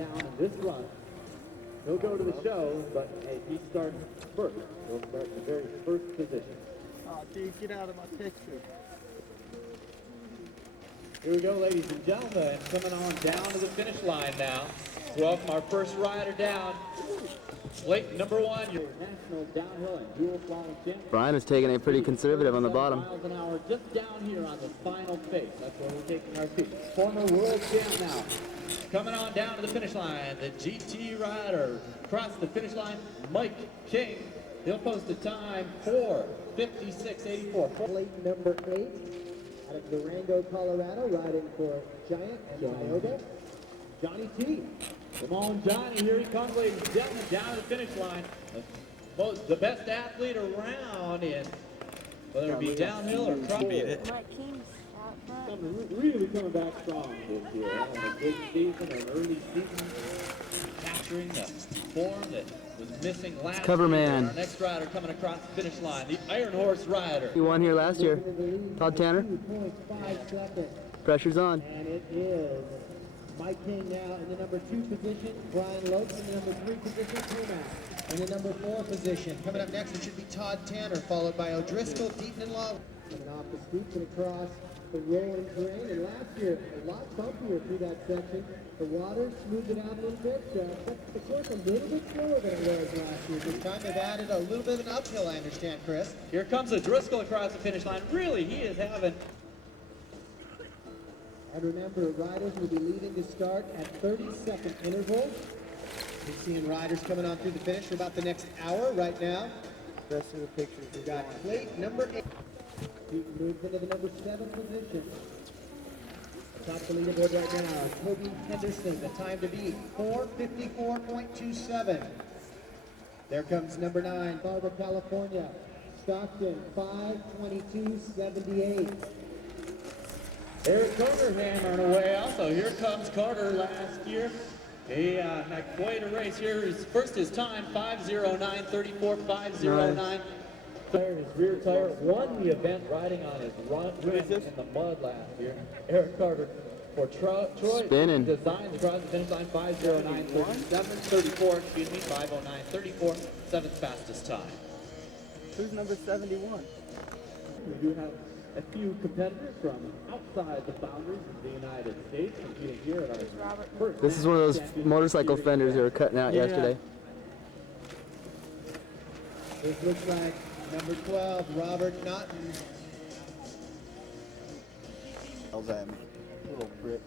down in this run. He'll go to the show, but hey, he starts first. He'll start in the very first position. Oh, dude, get out of my picture. Here we go, ladies and gentlemen, coming on down to the finish line now. Welcome our first rider down. Plate number 1, your national downhill and dual slalom champion. Brian is taking it pretty conservative on the bottom. Miles an hour just down here on the final face. That's where we're taking our seats. Former world champ now. Coming on down to the finish line, the GT rider. Across the finish line, Mike King. He'll post a time 4:56.84. Plate number 8 out of Durango, Colorado, riding for Giant and Tioga, Johnny T. Come on, Johnny, here he comes, ladies and gentlemen, down to the finish line. The best athlete around in, whether it be downhill or cross. Mike King's out front. Really coming back strong this year. Having a big season, an early season, capturing the form that was missing last Cover year. man. Our next rider coming across the finish line, the Iron Horse rider. He won here last year. Todd Tanner. 2.5 seconds. Pressure's on. And it is Mike King now in the number 2 position, Brian Lopes in the number 3 position, Tomac in the number 4 position. Coming up next, it should be Todd Tanner, followed by O'Driscoll, Deaton, and Law. Coming off the steep and across the rolling terrain, and last year, a lot bumpier through that section. The water smoothed it out a little bit, kept the course a little bit slower than it was last year. This time they've added a little bit of an uphill, I understand, Chris. Here comes O'Driscoll across the finish line. Really, he is having... And remember, riders will be leaving to start at 30-second intervals. We're seeing riders coming on through the finish for about the next hour right now. Rest of the pictures We've got plate number 8. He moves into the number 7 position. Top the leaderboard right now, Toby Henderson, the time to beat, 4:54.27. There comes number 9, Barbara, California. Stockton, 5:22.78. Eric Carter hammering away. Also, here comes Carter last year. He had quite a race here. His time, 5:09.34, 5:09. His rear tire won the event riding on his run in the mud last year. Eric Carter for Troy Spinning. Designs across the finish line, 5:09.34, excuse me, 5:09.34, 7th fastest time. Who's number 71? We do have a few competitors from outside the boundaries of the United States competing here at our first. This is one of those motorcycle fenders they were cutting out yesterday. This looks like number 12, Robert Naughton. How's that little brick?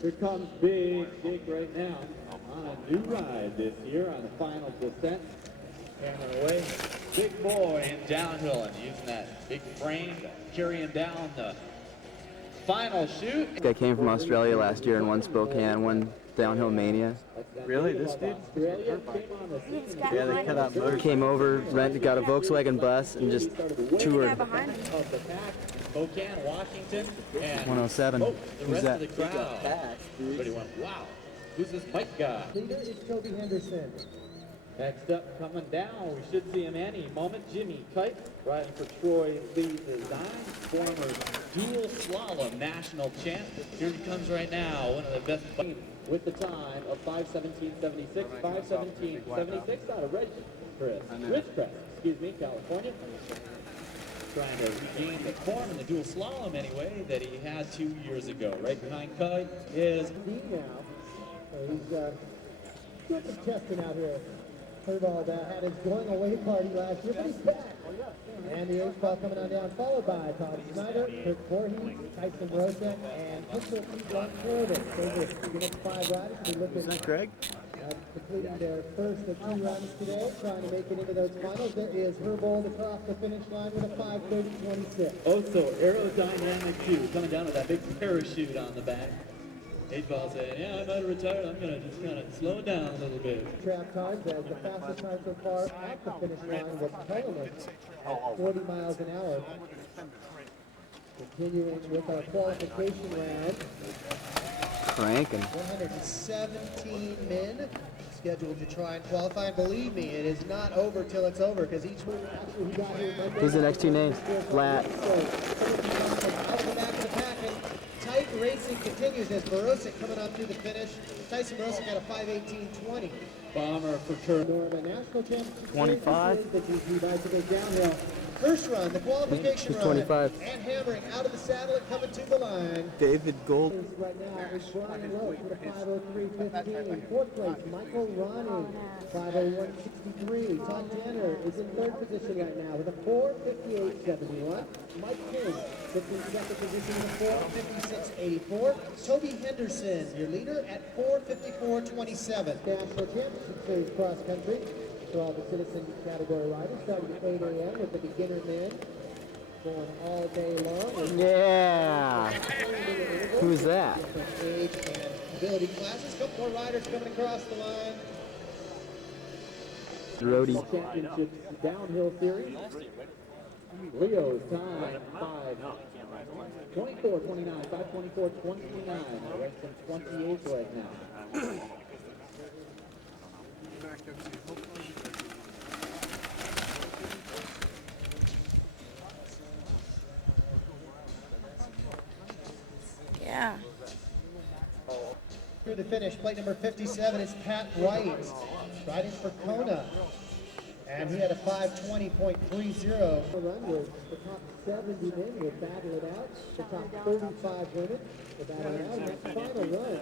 Here comes Big right now on a new ride this year on the final descent. Hammer away. Big boy in downhill and using that big frame to carry him down the final chute. This guy came from Australia last year and won Spokane, won Downhill Mania. Really? This dude? Australia came on the scene. Yeah, they cut out motors. Came over, got a Volkswagen bus, and just toured. Behind him. Of the pack, Spokane, Washington, and 107. the Who's rest that? of the crowd. Everybody went, wow, who's this Mike guy? Leader is Toby Henderson. Next up, coming down, we should see him any moment. Jimmy Kite, riding for Troy Lee Design, former dual slalom national champ. Here he comes right now, one of the best with the time of 5:17.76, 5:17.76 out of Ridgecrest, excuse me, California. Trying to regain the form in the dual slalom anyway that he had 2 years ago. Right behind Kite is Dean now. He's doing some testing out here. Heard all that. Had his going away party last year, but he's back. And the H-ball coming on down, followed by Tom Snyder, Kurt Voorhees, Tyson Rosa, and Pistol Blunt Corbin. Those are the next 5 riders. We look Is that Craig? completing their first of 2 runs today, trying to make it into those finals. There is Herbold across the finish line with a 5:30.26. also aerodynamic too, coming down with that big parachute on the back. H-ball saying, yeah, I'm out of retire. I'm going to just kind of slow it down a little bit. Trap times as the fastest time so far at the finish line was Pelham at 40 miles an hour. Continuing with our qualification round. Cranking. 117 men scheduled to try and qualify. And believe me, it is not over till it's over because each one actually who got here. Who's the next 2 names? Flat. So, out of the back of the pack and tight racing continues as Borosic coming on through the finish. Tyson Borosic got a 5:18.20. Bomber for turn. NORBA National Championship 25. the GT bicycle downhill. First run, the qualification run. 25. And hammering out of the saddle and coming to the line. David Gold. Right now is Brian Lowe with a 5:03.15. In fourth place, Michael Ronning, 5:01.63. Todd Tanner is in third position right now with a 4:58.71. Mike King, 52nd position with a 4:56.84. Toby Henderson, your leader at 4:54.27. National Championship Series cross country for all the citizen category riders, starting at 8 a.m. with the beginner men going all day long. Yeah. Who's that? Different age and ability classes. Couple more riders coming across the line. Roadie. Championships downhill series. Leo's time 5:24.29, 5:24.29. Less than 28 right now. Yeah. Through the finish, plate number 57 is Pat Wright, riding for Kona. And he had a 5:20.30. The run was the top 70 men will battle it out. The top 35 women will battle it out. And that final run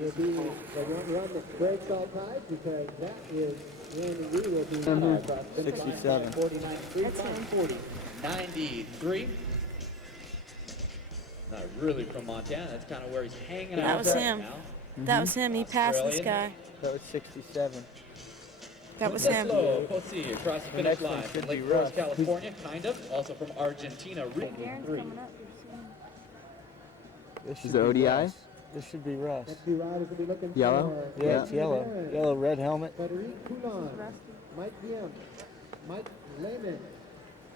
will be the run that breaks all ties, because that is when we will be 67. 49.3, 5:40, 93. Not really from Montana. That's kind of where he's hanging out That was right him. now. That was him. He passed this guy. That was 67. That was him. Slow, Posi across the finish next one line should from Lake be Forest, rough. California, kind of. Also from Argentina, Rick Aaron's 3. coming up This Is should it be ODI? Russ. This should be Russ. Next two riders will be looking Yellow? for Yeah, it's yellow. Yellow, red helmet. Frederic Coulon, Mike Diem, Mike Lehman,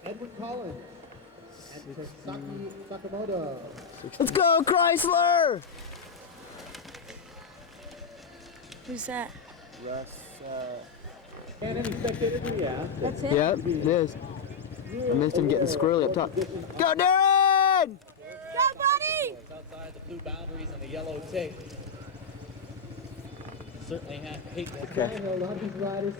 Edward Collins, and Saki Sakamoto. Let's go, Chrysler! Who's that? Russ. And any spectator do we ask? That's him? Yep, it is. I missed him getting squirrely up top. Go, Darren! Go, buddy! It's outside the blue boundaries and the yellow tape. Certainly hate to I know a lot of these riders,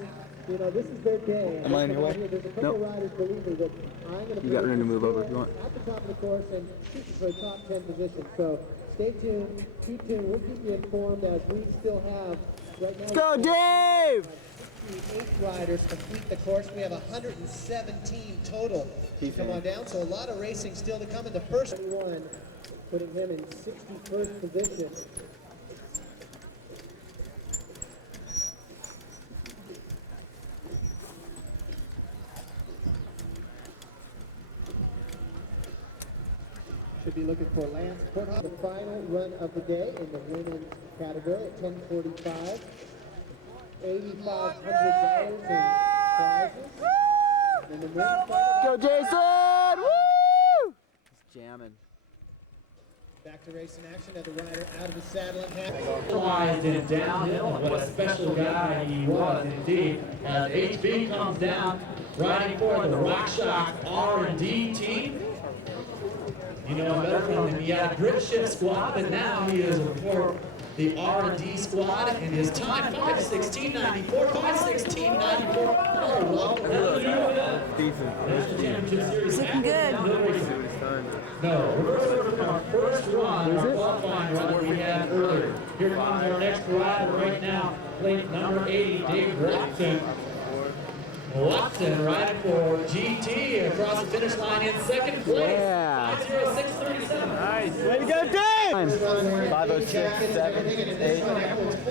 you know, this is their day. Am I in your way? There's a couple Nope. riders, believe me, that I'm going to You got room to move over if you want. at the top of the course and shooting for a top 10 position. So stay tuned, keep tuned. We'll keep you informed as we still have right now. Go, Dave! 8 riders complete the course. We have 117 total to come on down, so a lot of racing still to come in the first one, putting him in 61st position. Should be looking for Lance Porthoff. The final run of the day in the women's category at 10:45. $8,500 in prizes. And the men's final, Go, Jason! Woo! He's jamming. back to racing action. Another rider out of the saddle and half. Wise in downhill, and what a special guy he was indeed. As HB comes down, riding for the Rock Shock R&D team. You know him better from the Miata Grip Shift squad, but now he is for the R&D squad, and his time 5:16.94, 5:16.94. Oh, He's looking good. No, we're from our first run, our qualifying run we had earlier. Here comes our next rider right now, plate number 80, Dave Watson. Watson riding for GT across the finish line in second place. Yeah. 5:06.37. Nice. Way to go, Dave! 506, 7, 8,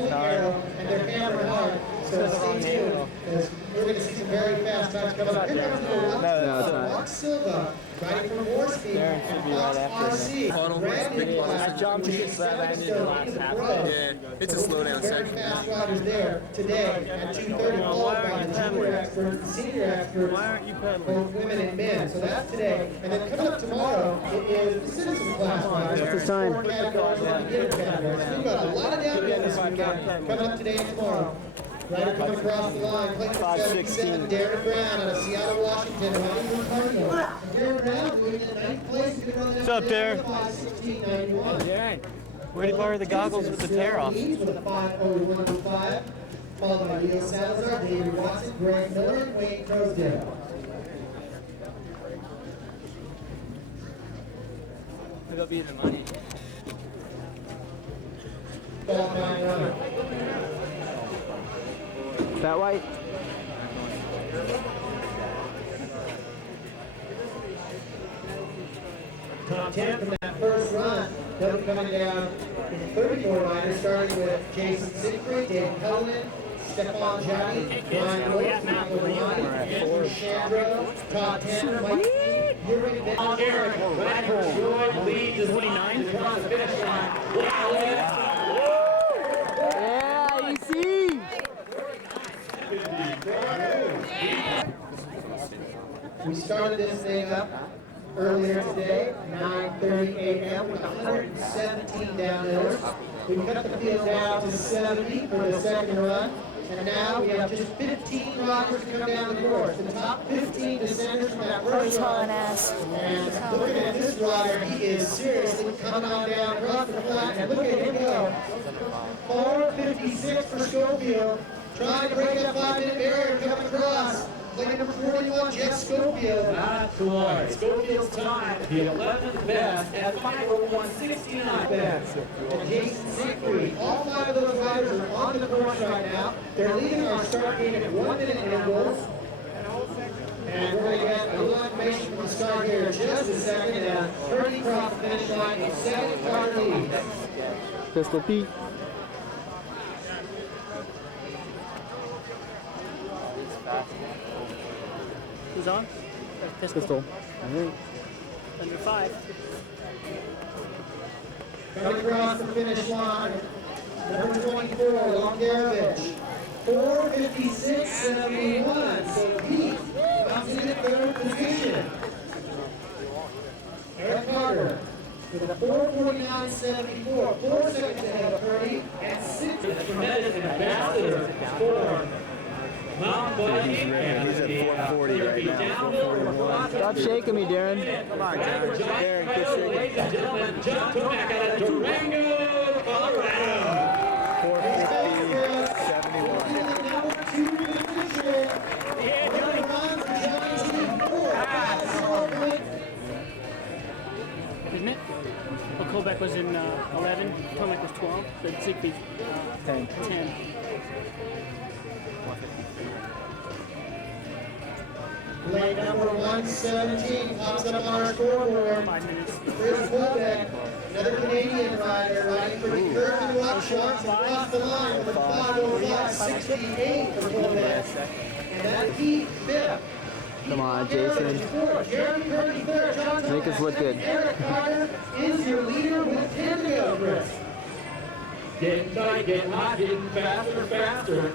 9. And they're hammered hard. So stay tuned, because we're going to see some very fast times coming up. Here comes the No, it's not. Fox Silva, riding from Morski, Darren should and be Fox right after RC. Brandon Black, Jump to who's get that seven ended the stone last into the half. pro. Yeah, it's a So slow down very section. fast riders there today at 2:30, followed by the junior experts, the senior experts, both women and men. So that's today. And then coming up tomorrow, it is the citizen class riders. What's the time? 4 categories and beginner categories. We've got a lot of downhill this weekend coming up today and tomorrow. Rider coming across the line, plate number 77, Darren Brown out of Seattle, Washington, riding for Cardinal. third round, moving in ninth place. What's up, Darren? 1691. Darren, where'd you borrow the goggles with the tear off? Leads with a 5:01.05, followed by Leo Salazar, David Watson, Greg Miller, and Wayne Crosdale. It'll be the money. Qualifying runner. Fat White. Top 10 from that first run. They'll be coming down in 34 riders, starting with Jason Siegfried, Dave Cullinan, Stefan Jackie, Brian Wolf, Michael Ronnie, Andrew Chandro. Top 10, Mike Yuri On Eric, Bradford, Joy leads as 49 across the finish line. Wow, look at that. Yeah, EC. We started this thing up earlier today, 9:30 a.m. with 117 downhillers. We cut the field down to 70 for the second run, and now we have just 15 rockers to come down the course. The top 15 descenders from that first Hauling run. ass. And looking at this rider, he is seriously coming on down across the flat, and look at him go. 4:56 for Schofield, trying to break that 5-minute barrier coming across. Lane number 41, Jeff Schofield. Not quite. Schofield's time, the 11th best at 5:01.69. Best. And Jason Siegfried. All 5 of those riders are on the course right now. They're leading our start gate at 1 minute intervals. And we're going to get a little information from the start here in just a second. Turning across the finish line, a second car lead. Pistol Pete. Who's on? Pistol. Under 5. Coming across the finish line, number 24, Longarovich. 4:56.71. So Pete comes in at third position. Eric Carter with a 4:49.74, 4 seconds ahead of Purdy, and 6. The tremendous ambassador for mountain biking and He's at 440 right now. downhill. Stop shaking me, Darren. Come on, Darren. Darren, quit shaking. Ladies and gentlemen, John Tomac out of Durango, Colorado. 450, 71. Isn't it? Well, Colbeck was in 11, Tomac was 12, but Siegfried 10. 10. Lane number 117 pops up on our scoreboard. 5 minutes. Chris Colbeck, another Canadian rider, riding for the Curtin Rock Sharks across the line with a 5:05.68 for Colbeck. And that Pete fifth. Come on, Jason. Jeremy Purdy third. John Make us look good. Eric Carter is your leader with 10 to go, Chris. Getting tight, getting hot, getting faster, faster.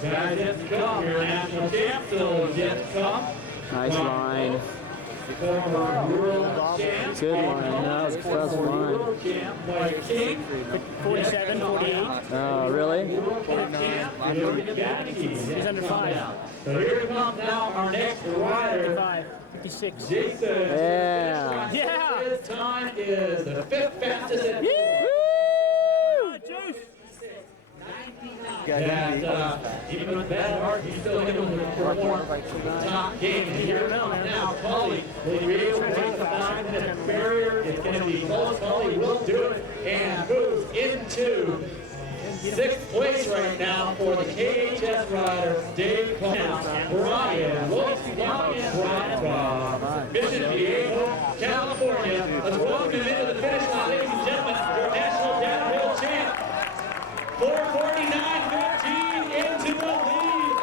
Guys yet to come. Your national champ still is yet to come. Nice line. Former world champ. Good line. That was a tough line. World champ Mike King. 47, 48. Oh, really? World champ Jody Ganicki. He's under 5. So here comes now our next rider, 55, 56. Jason. Yeah. Yeah. His time is the 5th fastest at Juice! even with that heart, he's still able to perform top game. Here now, Cully will be able to break the 5-minute barrier. It's going to be close. Cully will do it and moves into 6th place right now for the KHS rider, Dave Cullen. Brian Lopes down in Brian from Mission Viejo, California. Let's welcome him into the finish line, ladies and gentlemen, your national downhill champ. 4:49.15 into the lead.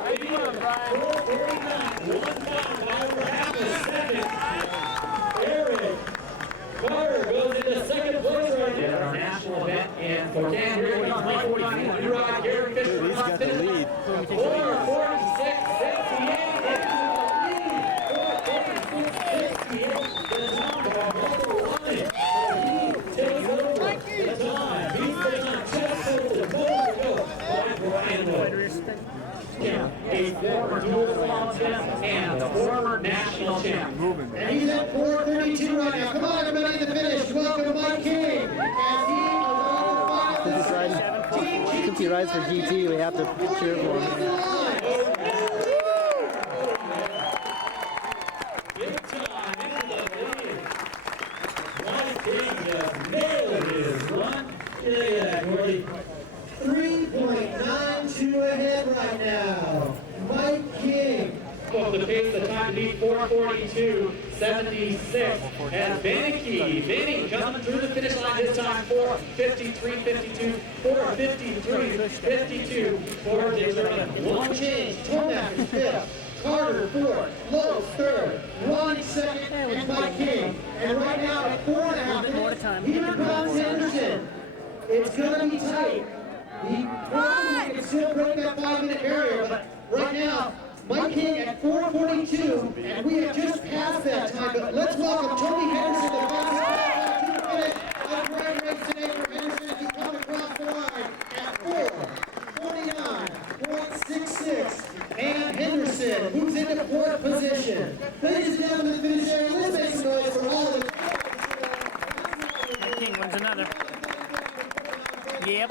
A new leader. 4:49.15 by over half a second. Eric Carter goes into 2nd place right there. Our national event in Spokane. Here comes Mike Ryan. New ride, Gary Fisher. Dude, he's got the lead. 4:46.68 into the lead. 4:46.68 is number 1. He takes over the time. He's the time. Just over the goal to go by Brian Lloyd. Yeah, a former dual slalom champ and the former national champ. Since he rides for GT, we have to cheer for him. Big time into the lead. Mike King just nailed his run. Look at that, Gordy. 3.92 ahead right now. Mike King. Off the pace, the time to beat 4:42.76. And Vinny coming through the finish line this time, 4:53.52, 4:53.52 for Dixon. One change. Tomac is fifth. Carter fourth. Lowe third. Ronnie second. And Mike King. And right now at 4.5 minutes, here comes Henderson. It's going to be tight. He probably can still break that 5-minute barrier, but right now, Mike King at 4:42, and we have just passed that time. But let's welcome Tony Henderson, the fastest to the finish of the grand race today for Henderson as he comes across the line at 4:49.66. And Henderson moves into fourth position. Ladies and gentlemen, the finish area, let's make some noise for all of them. King wins another. Yep.